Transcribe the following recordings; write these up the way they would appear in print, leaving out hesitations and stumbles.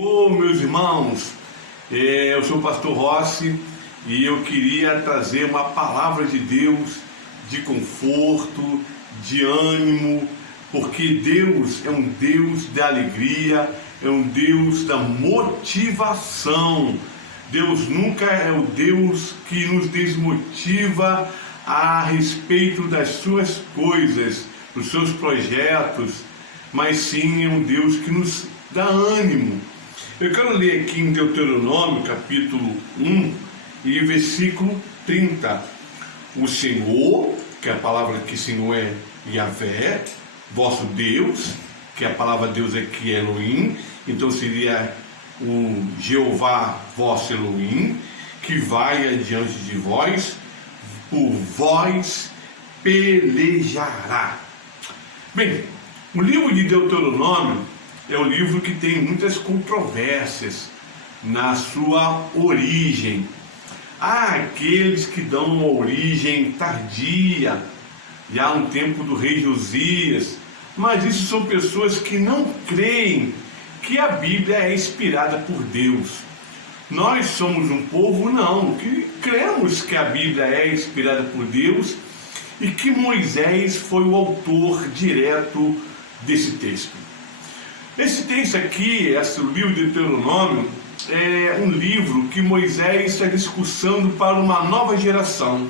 Meus irmãos, eu sou o pastor Rossi e eu queria trazer uma palavra de Deus de conforto, de ânimo, porque Deus é um Deus da alegria, é um Deus da motivação. Deus nunca é o Deus que nos desmotiva a respeito das suas coisas, dos seus projetos, mas sim é um Deus que nos dá ânimo. Eu quero ler aqui em Deuteronômio, capítulo 1 e versículo 30. O Senhor, que a palavra aqui Senhor é Yahvé, vosso Deus, que a palavra Deus aqui é Elohim, então seria o Jeová vosso Elohim, que vai adiante de vós, por vós pelejará. Bem, o livro de Deuteronômio é um livro que tem muitas controvérsias na sua origem. Há aqueles que dão uma origem tardia, já no tempo do rei Josias, mas isso são pessoas que não creem que a Bíblia é inspirada por Deus. Nós somos um povo não, que cremos que a Bíblia é inspirada por Deus e que Moisés foi o autor direto desse texto. Esse texto aqui, esse livro de Deuteronômio, é um livro que Moisés está discursando para uma nova geração.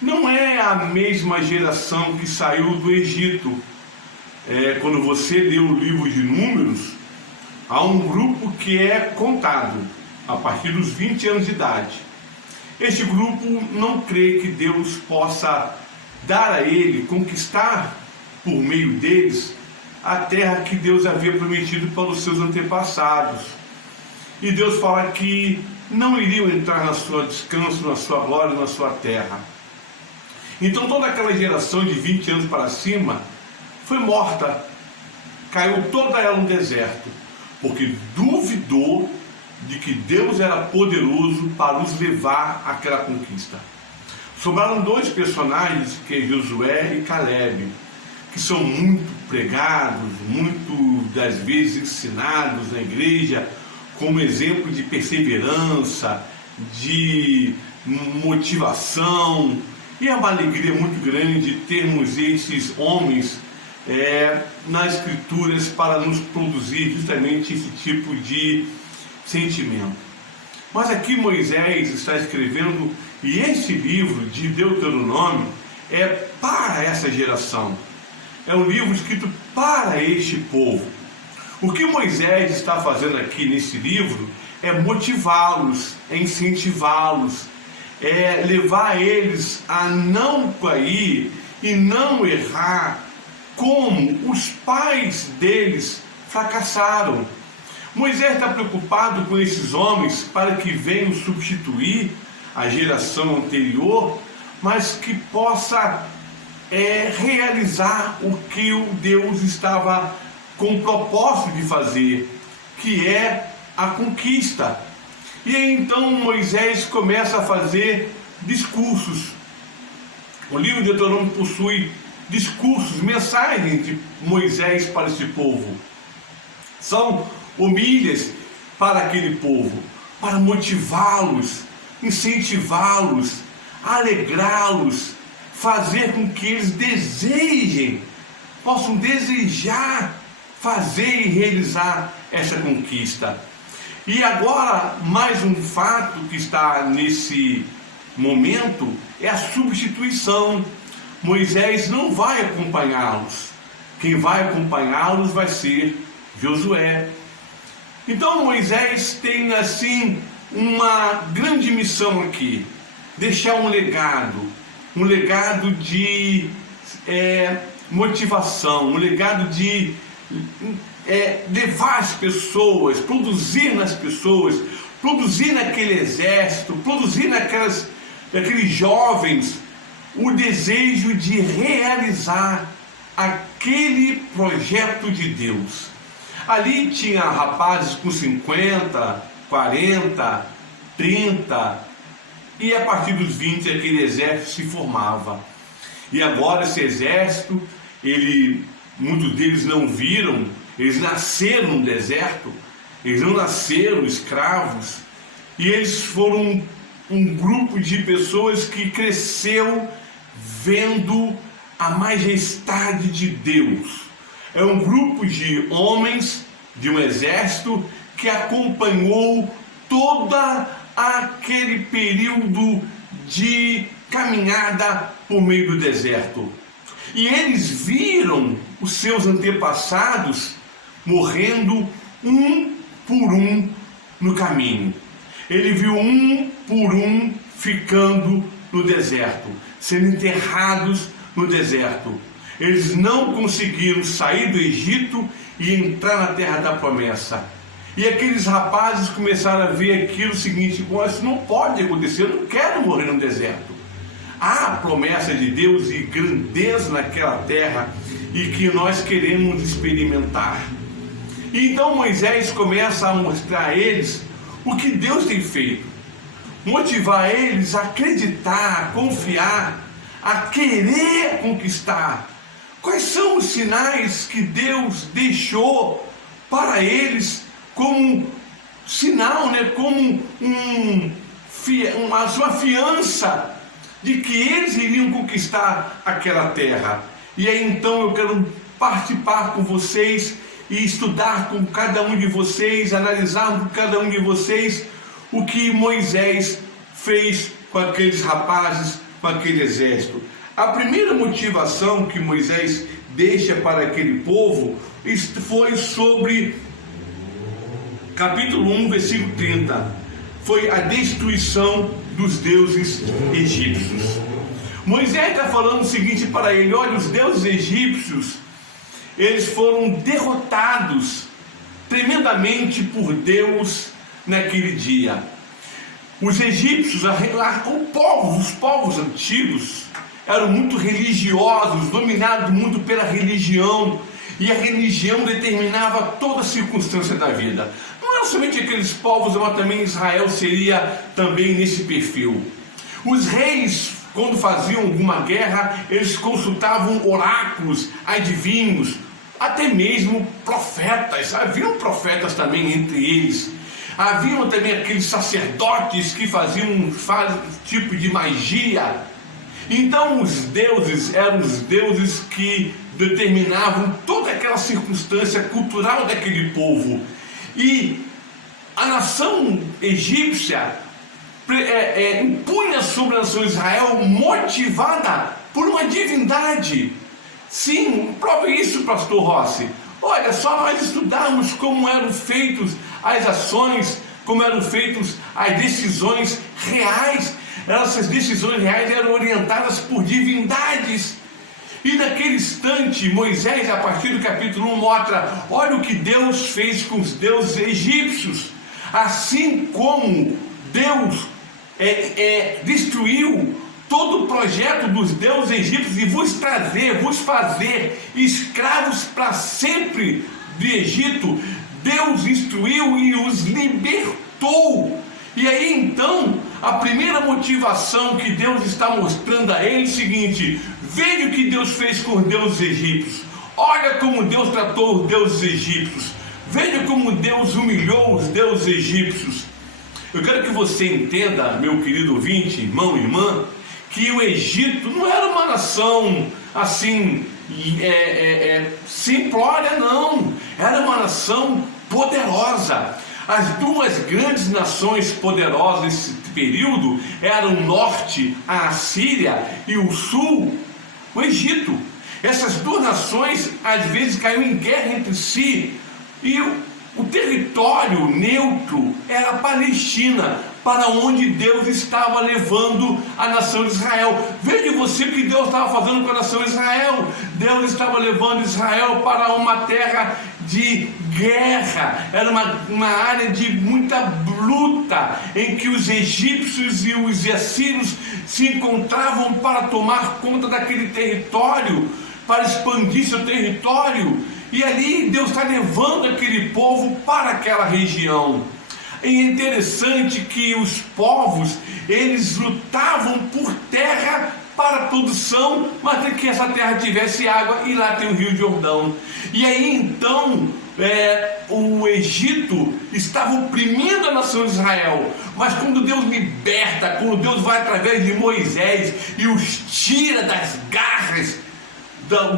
Não é a mesma geração que saiu do Egito. Quando você lê o livro de Números, há um grupo que é contado a partir dos 20 anos de idade. Este grupo não crê que Deus possa dar a ele, conquistar por meio deles, a terra que Deus havia prometido para os seus antepassados. E Deus fala que não iriam entrar na sua descanso, na sua glória, na sua terra. Então toda aquela geração de 20 anos para cima foi morta, caiu toda ela no deserto, porque duvidou de que Deus era poderoso para os levar àquela conquista. Sobraram dois personagens, que é Josué e Caleb, que são muito pregados, muito das vezes ensinados na igreja, como exemplo de perseverança, de motivação, e é uma alegria muito grande termos esses homens nas escrituras para nos produzir justamente esse tipo de sentimento. Mas aqui Moisés está escrevendo, e esse livro de Deuteronômio é para essa geração. É um livro escrito para este povo. O que Moisés está fazendo aqui nesse livro é motivá-los, é incentivá-los, é levar eles a não cair e não errar como os pais deles fracassaram. Moisés está preocupado com esses homens para que venham substituir a geração anterior, mas que possa realizar o que o Deus estava com o propósito de fazer, que é a conquista. E aí, então Moisés começa a fazer discursos. O livro de Deuteronômio possui discursos, mensagens de Moisés para esse povo. São homilhas para aquele povo, para motivá-los, incentivá-los, alegrá-los, fazer com que eles possam desejar fazer e realizar essa conquista. E agora, mais um fato que está nesse momento é a substituição. Moisés não vai acompanhá-los. Quem vai acompanhá-los vai ser Josué. Então Moisés tem assim uma grande missão aqui, deixar um legado de motivação, um legado de levar as pessoas, produzir nas pessoas, produzir naquele exército, produzir naqueles jovens o desejo de realizar aquele projeto de Deus. Ali tinha rapazes com 50, 40, 30, e a partir dos 20 aquele exército se formava. E agora esse exército, muitos deles não viram, eles nasceram no deserto, Eles não nasceram escravos, e eles foram um grupo de pessoas que cresceu vendo a majestade de Deus. É um grupo de homens de um exército que acompanhou toda aquele período de caminhada por meio do deserto. E eles viram os seus antepassados morrendo um por um no caminho. Ele viu um por um ficando no deserto, sendo enterrados no deserto. Eles não conseguiram sair do Egito e entrar na terra da promessa. E aqueles rapazes começaram a ver aquilo seguinte: isso não pode acontecer, eu não quero morrer no deserto. Há promessa de Deus e grandeza naquela terra e que nós queremos experimentar. E então Moisés começa a mostrar a eles o que Deus tem feito, motivar eles a acreditar, a confiar, a querer conquistar. Quais são os sinais que Deus deixou para eles como sinal, como uma sua fiança de que eles iriam conquistar aquela terra? E aí então eu quero participar com vocês e estudar com cada um de vocês, analisar com cada um de vocês o que Moisés fez com aqueles rapazes, com aquele exército. A primeira motivação que Moisés deixa para aquele povo foi sobre capítulo 1, versículo 30. Foi a destruição dos deuses egípcios. Moisés está falando o seguinte para ele: olha, os deuses egípcios, eles foram derrotados tremendamente por Deus naquele dia. Os egípcios, os povos antigos, eram muito religiosos, dominados muito pela religião, e a religião determinava toda a circunstância da vida. Não eram somente aqueles povos, mas também Israel seria também nesse perfil. Os reis, quando faziam alguma guerra, eles consultavam oráculos, adivinhos, até mesmo profetas. Haviam profetas também entre eles. Haviam também aqueles sacerdotes que faziam um tipo de magia. Então os deuses eram os deuses que determinavam toda aquela circunstância cultural daquele povo. E a nação egípcia impunha sobre a nação de Israel, motivada por uma divindade. Sim, prove isso, pastor Rossi. Olha, só nós estudamos como eram feitas as ações, como eram feitas as decisões reais. Essas decisões reais eram orientadas por divindades. E naquele instante, Moisés, a partir do capítulo 1, mostra: olha o que Deus fez com os deuses egípcios. Assim como Deus destruiu todo o projeto dos deuses egípcios e vos fazer escravos para sempre do Egito, Deus instruiu e os libertou. E aí então, a primeira motivação que Deus está mostrando a eles é o seguinte: veja o que Deus fez com os deuses egípcios, olha como Deus tratou os deuses egípcios, veja como Deus humilhou os deuses egípcios. Eu quero que você entenda, meu querido ouvinte, irmão e irmã, que o Egito não era uma nação assim simplória, não. Era uma nação poderosa. As duas grandes nações poderosas nesse período eram o norte, a Assíria, e o sul, o Egito. Essas duas nações às vezes caíam em guerra entre si, e o território neutro era a Palestina, para onde Deus estava levando a nação de Israel. Veja você o que Deus estava fazendo com a nação de Israel. Deus estava levando Israel para uma terra de guerra, era uma área de muita luta, em que os egípcios e os assírios se encontravam para tomar conta daquele território, para expandir seu território. E ali Deus está levando aquele povo para aquela região. É interessante que os povos, eles lutavam por terra para a produção, mas que essa terra tivesse água, e lá tem o Rio Jordão. E aí então o Egito estava oprimindo a nação de Israel, mas quando Deus liberta, quando Deus vai através de Moisés e os tira das garras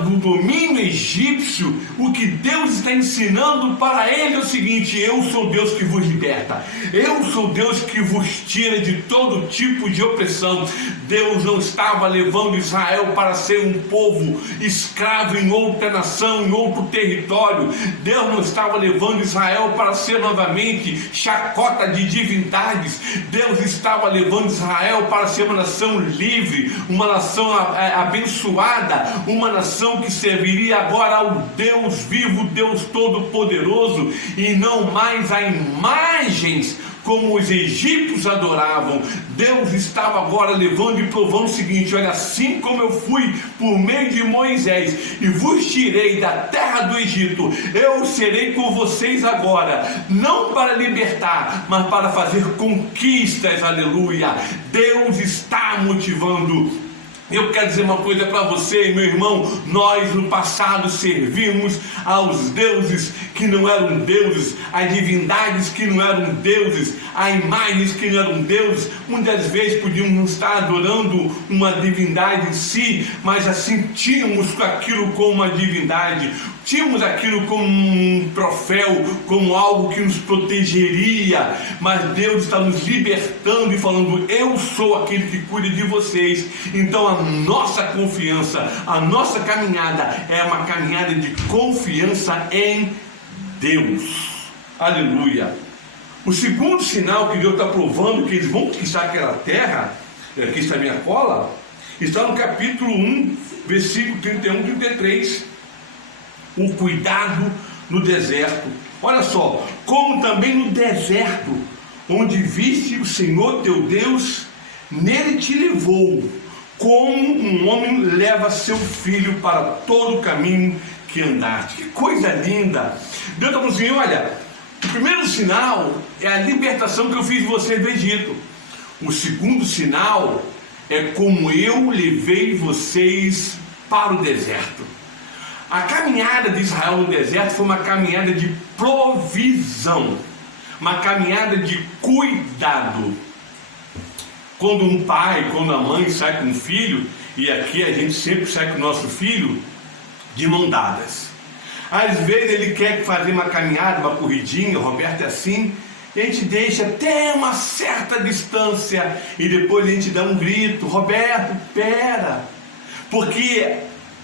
do domínio egípcio, o que Deus está ensinando para ele é o seguinte: eu sou Deus que vos liberta, eu sou Deus que vos tira de todo tipo de opressão. Deus não estava levando Israel para ser um povo escravo em outra nação, em outro território. Deus não estava levando Israel para ser novamente chacota de divindades. Deus estava levando Israel para ser uma nação livre, uma nação abençoada, uma nação que serviria agora ao Deus vivo, Deus todo-poderoso, e não mais a imagens como os egípcios adoravam. Deus estava agora levando e provando o seguinte: olha, assim como eu fui por meio de Moisés e vos tirei da terra do Egito, eu serei com vocês agora, não para libertar, mas para fazer conquistas. Aleluia! Deus está motivando. Eu quero dizer uma coisa para você, meu irmão: nós no passado servimos aos deuses que não eram deuses, a divindades que não eram deuses, a imagens que não eram deuses. Muitas vezes podíamos estar adorando uma divindade em si, mas assim tínhamos aquilo como uma divindade, tínhamos aquilo como um troféu, como algo que nos protegeria. Mas Deus está nos libertando e falando: eu sou aquele que cuida de vocês. Então a nossa confiança, a nossa caminhada é uma caminhada de confiança em Deus. Aleluia! O segundo sinal que Deus está provando que eles vão conquistar aquela terra, aqui está a minha cola, está no capítulo 1, versículo 31 e 33. O cuidado no deserto. Olha só: como também no deserto, onde viste o Senhor teu Deus, nele te levou, como um homem leva seu filho para todo o caminho que andaste. Que coisa linda! Deus está falando assim: olha, o primeiro sinal é a libertação que eu fiz de vocês do Egito. O segundo sinal é como eu levei vocês para o deserto. A caminhada de Israel no deserto foi uma caminhada de provisão, uma caminhada de cuidado. Quando um pai, quando a mãe sai com o filho, e aqui a gente sempre sai com o nosso filho de mão dadas. Às vezes ele quer fazer uma caminhada, uma corridinha, o Roberto é assim, e a gente deixa até uma certa distância e depois a gente dá um grito: Roberto, pera, porque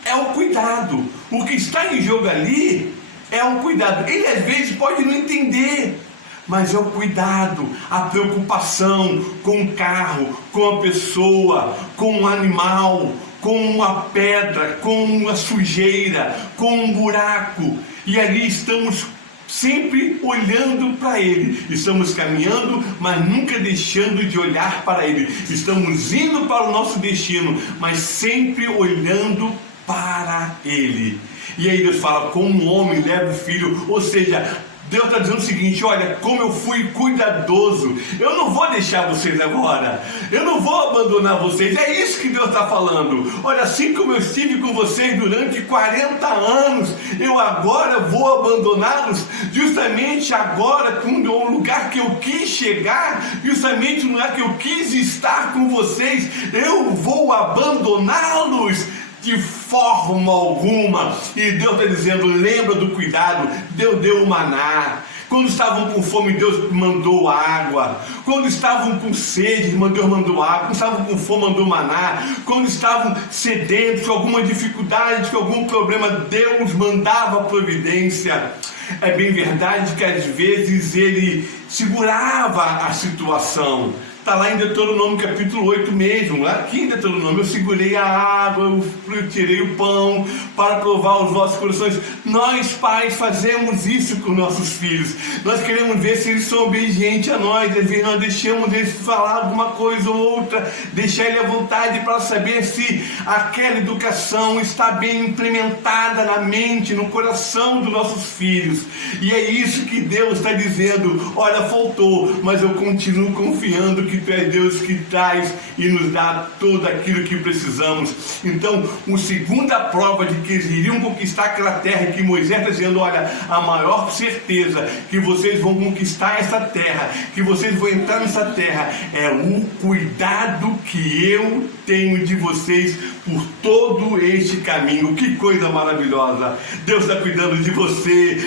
é o cuidado. O que está em jogo ali é o cuidado. Ele às vezes pode não entender, mas é o cuidado, a preocupação com o carro, com a pessoa, com o animal, com a pedra, com a sujeira, com um buraco. E ali estamos sempre olhando para Ele. Estamos caminhando, mas nunca deixando de olhar para Ele. Estamos indo para o nosso destino, mas sempre olhando para Ele. E aí Deus fala: como um homem leva o filho. Ou seja, Deus está dizendo o seguinte: olha, como eu fui cuidadoso, eu não vou deixar vocês agora, eu não vou abandonar vocês. É isso que Deus está falando. Olha, assim como eu estive com vocês durante 40 anos, eu agora vou abandoná-los, justamente agora, quando é um lugar que eu quis chegar, justamente no lugar que eu quis estar com vocês, eu vou abandoná-los de forma alguma. E Deus está dizendo: lembra do cuidado. Deus deu o maná. Quando estavam com fome, Deus mandou água. Quando estavam com sede, Deus mandou água. Quando estavam com fome, mandou maná. Quando estavam sedentos, com alguma dificuldade, com algum problema, Deus mandava providência. É bem verdade que às vezes Ele segurava a situação. Está lá em Deuteronômio capítulo 8 mesmo, aqui em Deuteronômio: eu segurei a água, eu tirei o pão para provar os vossos corações. Nós pais fazemos isso com nossos filhos. Nós queremos ver se eles são obedientes a nós. Às vezes nós deixamos eles falar alguma coisa ou outra, deixar ele à vontade para saber se aquela educação está bem implementada na mente, no coração dos nossos filhos. E é isso que Deus está dizendo: olha, faltou, mas eu continuo confiando que Tu és Deus que traz e nos dá tudo aquilo que precisamos. Então, a segunda prova de que eles iriam conquistar aquela terra, que aqui Moisés está dizendo, olha, a maior certeza que vocês vão conquistar essa terra, que vocês vão entrar nessa terra, é o cuidado que eu tenho de vocês por todo este caminho. Que coisa maravilhosa! Deus está cuidando de você.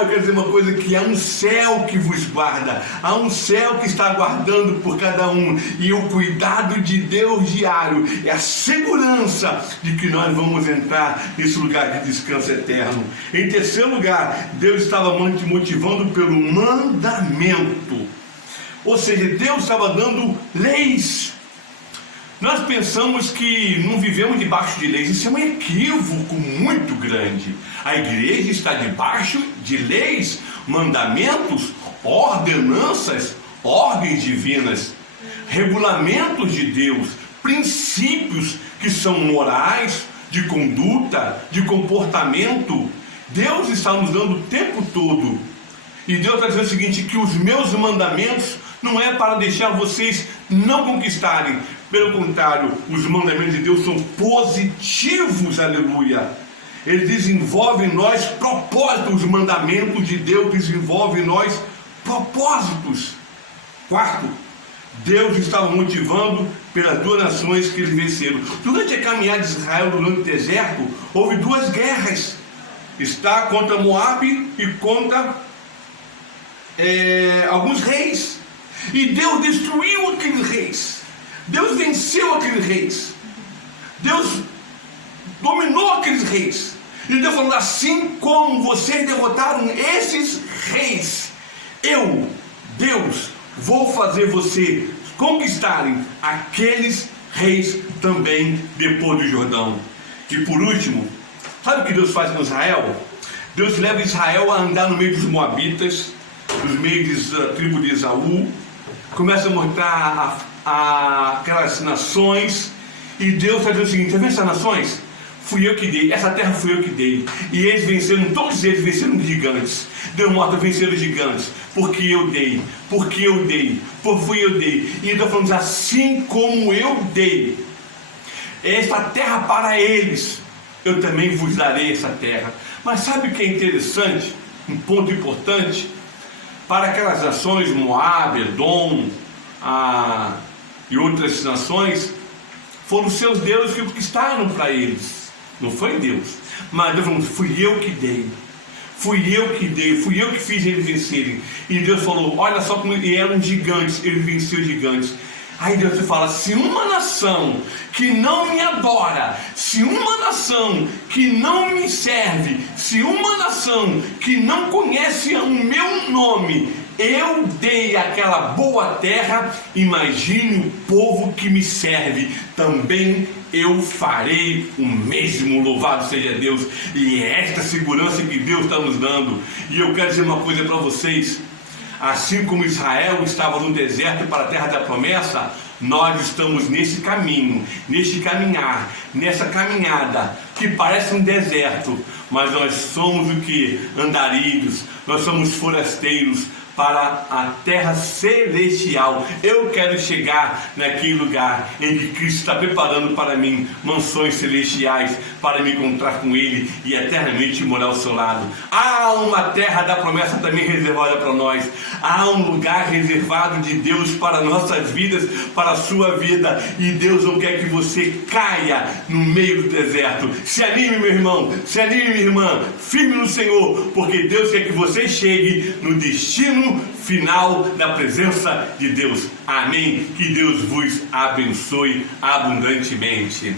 Eu quero dizer uma coisa, que há um céu que vos guarda, há um céu que está aguardando por cada um, e o cuidado de Deus diário é a segurança de que nós vamos entrar nesse lugar de descanso eterno. Em terceiro lugar, Deus estava motivando pelo mandamento, ou seja, Deus estava dando leis. Nós pensamos que não vivemos debaixo de leis. Isso é um equívoco muito grande. A igreja está debaixo de leis, mandamentos, ordenanças, ordens divinas, regulamentos de Deus, princípios que são morais, de conduta, de comportamento. Deus está nos dando o tempo todo. E Deus está dizendo o seguinte, que os meus mandamentos não é para deixar vocês não conquistarem. Pelo contrário, os mandamentos de Deus são positivos, aleluia. Eles desenvolvem em nós propósitos. Os mandamentos de Deus desenvolvem em nós propósitos. Quarto, Deus estava motivando pelas duas nações que eles venceram. Durante a caminhada de Israel durante o deserto, houve duas guerras. Está contra Moabe e contra alguns reis. E Deus destruiu aqueles reis. Deus venceu aqueles reis. Deus dominou aqueles reis. E Deus falou, assim como vocês derrotaram esses reis, eu, Deus, vou fazer vocês conquistarem aqueles reis também depois do Jordão. E por último, sabe o que Deus faz com Israel? Deus leva Israel a andar no meio dos Moabitas, nos meios da tribo de Esaú, começa a mostrar aquelas nações, e Deus está dizendo o seguinte, está vendo essas nações? Fui eu que dei, essa terra fui eu que dei, e eles venceram, todos eles venceram gigantes. Deus mostra, venceram gigantes, porque eu dei, porque eu dei, porque fui eu dei. E Deus falando, assim como eu dei esta terra para eles, eu também vos darei essa terra. Mas sabe o que é interessante? Um ponto importante, para aquelas nações, Moabe, Edom, e outras nações, foram os seus deuses que conquistaram para eles. Não foi Deus, mas Deus falou, fui eu que dei, fui eu que dei, fui eu que fiz eles vencerem. E Deus falou, olha só como eles eram gigantes, ele venceu gigantes. Aí Deus fala, se uma nação que não me adora, se uma nação que não me serve, se uma nação que não conhece o meu nome, eu dei aquela boa terra, imagine o povo que me serve, também eu farei o mesmo, louvado seja Deus. E é esta segurança que Deus está nos dando. E eu quero dizer uma coisa para vocês, assim como Israel estava no deserto para a terra da promessa, nós estamos nesse caminho, neste caminhar, nessa caminhada que parece um deserto, mas nós somos o que? Andarilhos, nós somos forasteiros para a terra celestial. Eu quero chegar naquele lugar em que Cristo está preparando para mim mansões celestiais, para me encontrar com Ele e eternamente morar ao seu lado. Há uma terra da promessa também reservada para nós. Há um lugar reservado de Deus para nossas vidas, para a sua vida, e Deus não quer que você caia no meio do deserto. Se anime, meu irmão, se anime, minha irmã, firme no Senhor, porque Deus quer que você chegue no destino final da presença de Deus. Amém. Que Deus vos abençoe abundantemente.